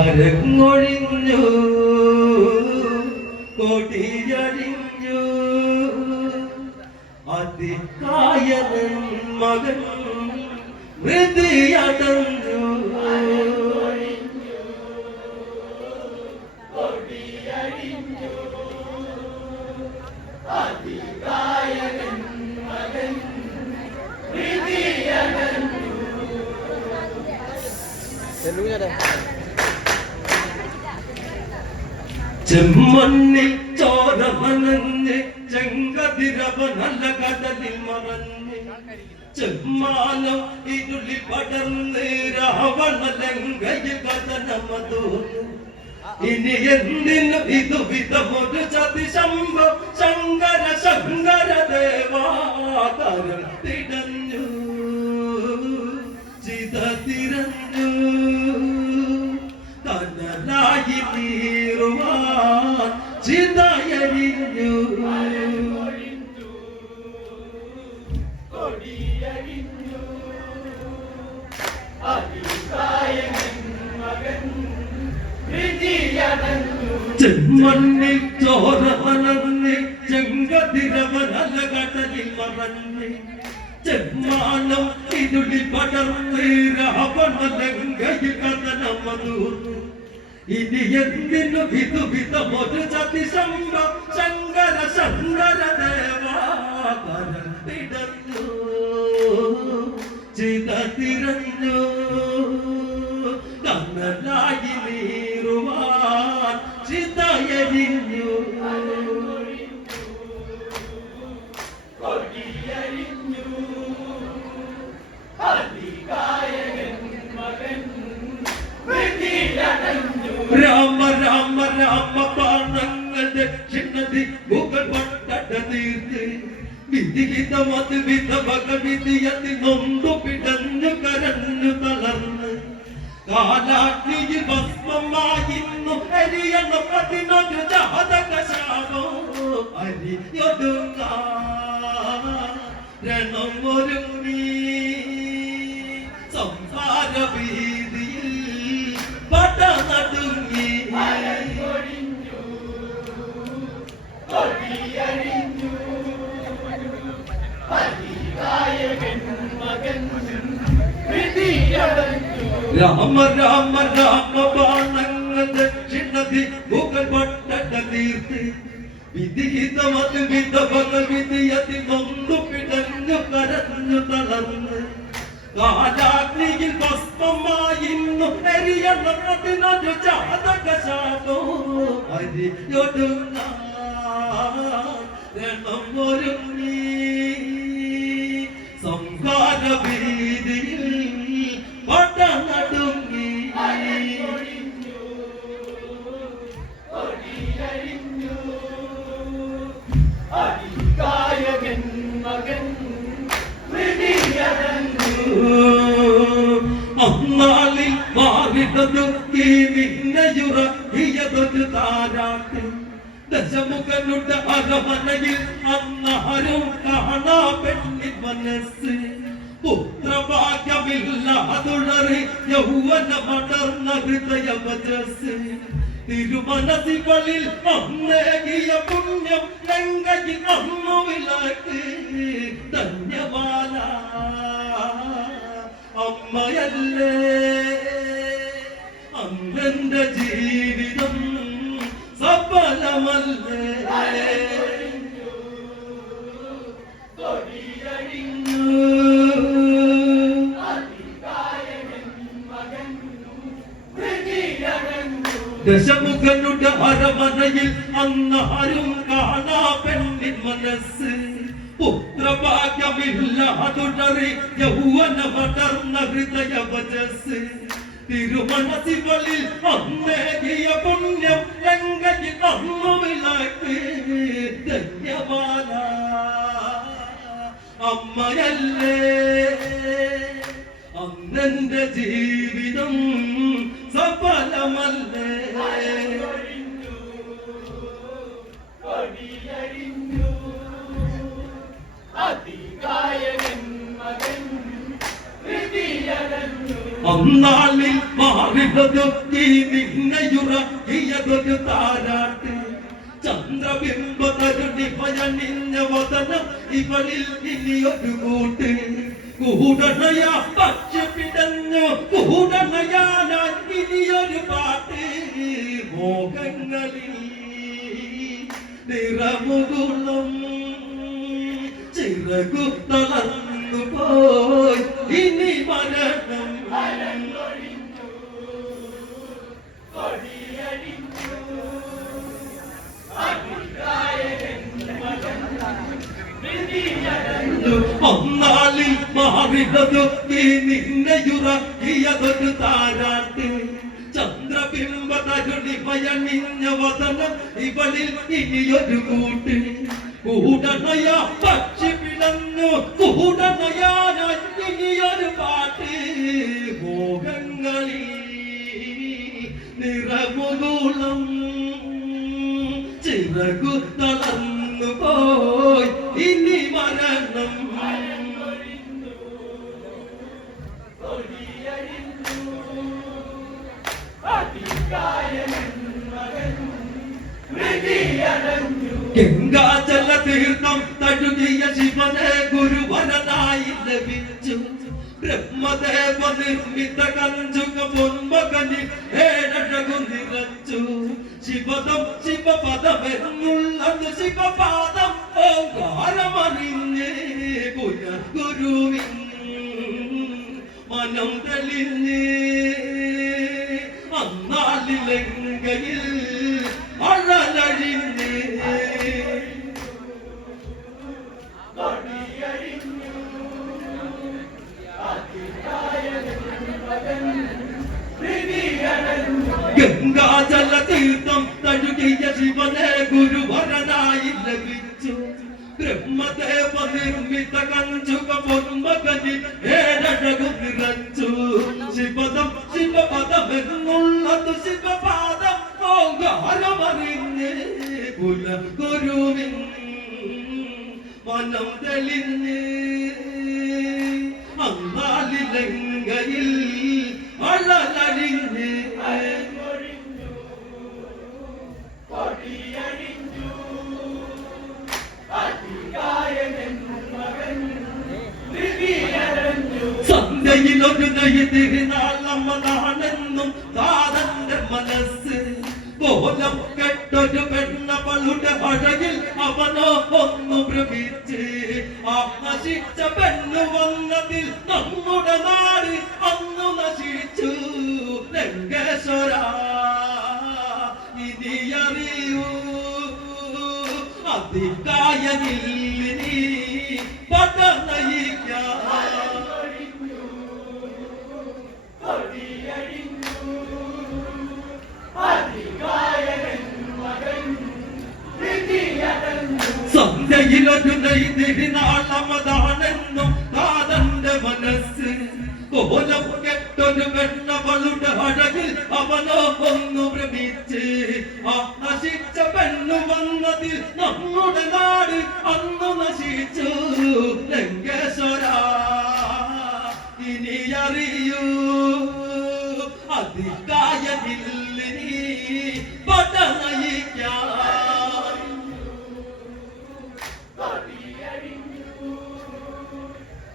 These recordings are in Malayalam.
അരങ്ങൊഴിഞ്ഞു കൊടിയഴിഞ്ഞു അതികായനൻ മകൻ ഹൃദയടഞ്ഞു. ചെമ്മണ്ണിൽ ചോര നനഞ്ഞ് ചെങ്കതിരവ നല്ല കടലിൽ മറഞ്ഞ് ചെമ്മാനം ഇരുളി പടർന്ന് രാവണ ലങ്കയിൽ കഥനമതോന്നു ഇനി എന്തിനു ഇതു വിധമൊരു ചതി ശംഭ ശങ്കര ശങ്കര ചെമ്മണ്ണിൽ ചോര വളർന്ന് ചെങ്കതിരവനല്ല കടലിൽ മറന്ന് ചെമ്മാനം ഇരുളി പടർന്ന് രാവണ ലങ്കയിൽ കഥനമതൂർന്നു ഇനി എന്തിനു വിധു വിധമൊരു ചതി ശംഭ ശങ്കര ശങ്കര ദേവാകരം തിടഞ്ഞു ചിത രാമ രാമ രാമ പാണങ്ങൾ ദക്ഷിണതി മുകൾ പട്ടട തീർത്ത്. വിധിഹിതമത് വിധവക വിധിയതി നൊന്തു പിടഞ്ഞു കരഞ്ഞു തളർന്ന്. കാലാഗ്നിയിൽ ഭസ്മമായിരുന്നു എരിയണ പതിനൊരു ജാതക ശാപോ അരിയൊടുങ്ങാ. രണം ഒരുങ്ങി സംസാര രാമ രാമ രാമ ബാണങ്ങൾ ദക്ഷിണതി മുകൾ പട്ടട തീർത്ത് വിധിഹിതമത് വിധവകൾ വിധിയതി നൊന്തു പിടഞ്ഞു കരഞ്ഞു തളർന്ന് കാലാഗ്നിയിൽ ഭസ്മമായിരുന്നു എരിയണതിനൊരു ജാതക ശാപോ അരിയൊടുങ്ങാൻ രണം ഒരുങ്ങി സംഹാര ദശമുഖനുടെ അരമനയിൽ അന്നഹരം കാണാ പെണ്ണി മനസ്സ് പുത്രഭാഗ്യമില്ലാതുഴറി യൗവന മടർന്ന ഹൃദയ വജസ് തിരുമനസികളിൽ അന്നേകിയ പുണ്യം ഗംഗയിൽ അന്നു വിളക്ക് ധന്യമാല അമ്മയല്ലേ അന്നെന്റെ ജീവിതം സഫലമല്ലേ ദശമുഖനുടെ അരമനയിൽ അന്നാരും കാണാ പെണ്ണിൻ മനസ്സ്. പുത്രഭാഗ്യമില്ലാതുടറി യൗവന മടർന്ന ഹൃദയ വജസ് തിരുമണസികളിൽ അന്നേകിയ പുണ്യം ലങ്കയിൽ അന്നു വിളക്ക് ധന്യമാല അമ്മയല്ലേ. അന്നെന്റെ ജീവിതം സഫലമല്ലേ. അതികായകൻ മാറിടതു ഈ നിന്നയുറക്കിയതൊരു താരാട്ട്. ചന്ദ്രബിംബ തരുണി ഭയണിഞ്ഞ വതനം ഇവളിൽ ഇനിയൊരു കൂട്ട്. കൂടണയ പച്ച പിടഞ്ഞു കൂടണയാനാൻ ഇനിയൊരു പാട്ട്. മോഹങ്ങളിൽ നിറമുകുളം ചിറകു ഒന്നാളിൽ മാറിടതു നീ നിന്നെയുറക്കിയതൊരു താരാട്ട് ചന്ദ്രബിംബതരുണി ഭയണിഞ്ഞ വതനം ഇവളിൽ ഇനിയൊരു കൂട്ട് കൂടണയ പക്ഷി പിളഞ്ഞു കൂടണയാനായി ഇനിയൊരു പാട്ട്. മോഹങ്ങളിൽ നിറമുകൂളം ചിറകു തളർന്നു പോയി ഇനി മരണം ഗംഗാജല തീർത്ഥം തഴുകിയ ശിവനെ ഗുരുവരനായി ലഭിച്ചു ബ്രഹ്മദേവ നിർമ്മിത കഞ്ചുക പൊന്മകനിൽ ഏഴഴകു നിറച്ചു. ശിവദം ശിവപദമെന്നുള്ളത് ശിവപാദം ഓങ്കാരമറിഞ്ഞ് പുര ഗുരുവിൻ മനം തെളിഞ്ഞ് അന്നാലിലെങ്കയിൽ അഴലഴിഞ്ഞ് ഗംഗാജല തീർത്ഥം തഴുകിയ ശിവനെ ഗുരുവരനായി ലഭിച്ചു. ബ്രഹ്മദേവ നിർമ്മിത കഞ്ചുക പൊന്മകനിൽ ഏഴഴകു നിറച്ചു. ശിവദം ശിവപദമെന്നുള്ളത് ശിവപാദം ഓങ്കാരമറിഞ്ഞ് കുല ഗുരുവിൻ മനം തെളിഞ്ഞ്. അന്നാലിലങ്കയിൽ അഴലഴിഞ്ഞ് നമ്മതാണെന്നും താതന്റെ മനസ്സ്. കോലം കെട്ടൊരു പെണ്ണവളുടെ അഴകിൽ അവനോ ഒന്നു ഭ്രമിച്ച്. ആ നശിച്ച പെണ്ണു വന്നതിൽ നമ്മുടെ നാട് അന്നു നശിച്ചു. ലങ്കേശ്വര ഇനി അറിയൂ അതികായനിൽ നീ പട നയിക്കാം. സന്ധ്യയിലൊരു നെയ്തിരിനാളമതാണെന്നും താതന്റെ മനസ്സ് കോലം കെട്ടൊരു പെണ്ണവളുടെ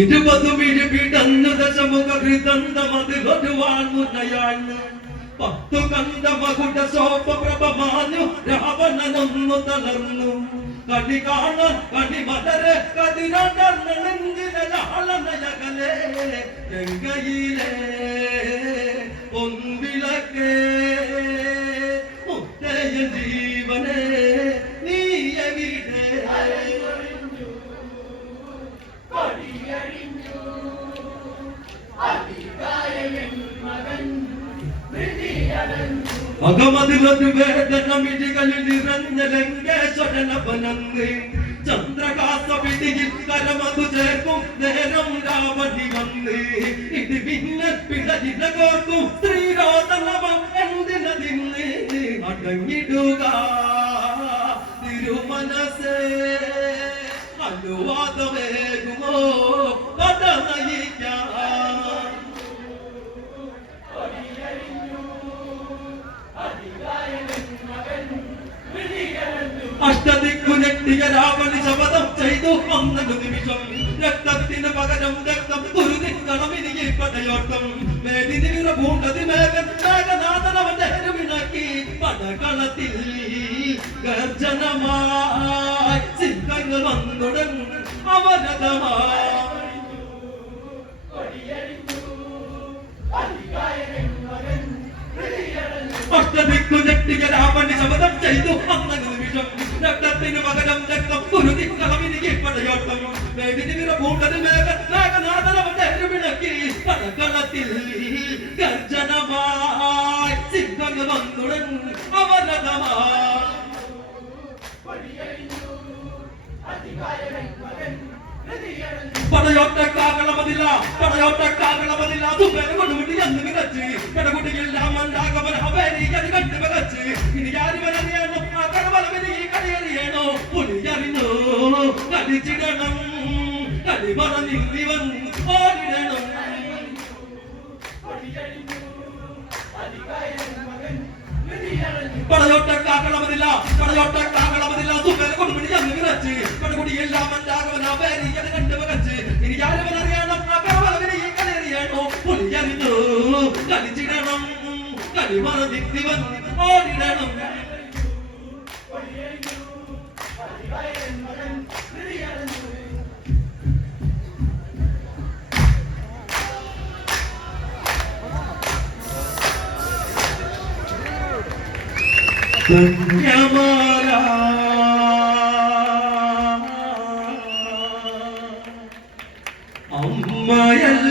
ഇരുപതും ഇരുപിടന്നു ദശമുഖ ഹൃദന്തമതിലൊരു വാഴ്മുന്നയാഴ്ന്ന് പത്തു കണ്ട മകുട ശോഭ പ്രഭമാനു രാവണനൊന്നു തളർന്നു. കടി കാണാൻ കടി മലരെ കതിരടർന്ന നെഞ്ചിലാളനയകലെ ഗംഗയിലെ പൊൻവിളക്കേ. അകമതിലൊരു വേദനമിഴികളിൽ നിറഞ്ഞ ലങ്കേശ്വരനവനന്ന് ചന്ദ്രകാസ പിടിയിൽ കരമതു ചേർക്കും നേരം രാവണി വന്ന് ഇടി പിന്നെ പിടരിന കോർക്കും ശ്രീരാതനവം എന്തിനതിന്ന് അടങ്ങിടുക തിരുമനസേ അലുവാ രാവണി ശപഥം ചെയ്തു. ഒന്നൊരു നിമിഷം രക്തത്തിന് പകരം രക്തം കുരുതിക്കണം ഇനി പടയോട്ടം. മേദിനി വിറപൂണ്ടതി മേഘൻ മേഘനാഥനവന്റെ ഹരുവിണക്കി പടകളത്തിൽ ഗർജനമായി സിംഹങ്ങൾ വന്നുടൻ അവരതമായി. അഷ്ടദിക്കു ഞെട്ടിക രാവണി ശപഥം ചെയ്തു. ഒന്നൊരു നിമിഷം രക്തത്തിന് പകരം രക്തം കുരുതിക്കണം കളവിനിക്ക് പടയോട്ടം. മേദിനി വിറപൂണ്ടതി മേഘൻ മേഘനാഥനവന്റെ അരുവിളക്കി പടകളത്തിൽ ഗർജനമായി സിംഹങ്ങൾ വന്നുടൻ അവരതമായി പടയോട്ടക്കാകളമതില്ല പടയോട്ടക്കാകളമതില്ല സുബേന കൊടുമുട്ടി എന്ന് വിതച്ച് കടകുട്ടിയെല്ലാം മന്ദാകവൻ അവരി അത് കണ്ടു കടിച്ചിടണം കളിമറ മറന്നിവൻ ഓടിടണം പടയോട്ടക്കാകളമതില്ല പടയോട്ടക്കാകളമതില്ല സുബേന കൊടുമുട്ടി എന്ന് വിതച്ച് കടകുട്ടിയെല്ലാം മന്ദാകവൻ അവരി അത് കണ്ടു വകച്ച് ഇനി ആരുവരറിയണം ആ കടവലവിന് ഈ കടയറിയണോ പുലിയറിഞ്ഞോ കടിച്ചിടണം. കടി മറന്നിവൻ ഓടിടണം ധന്യമാല അമ്മയല്ല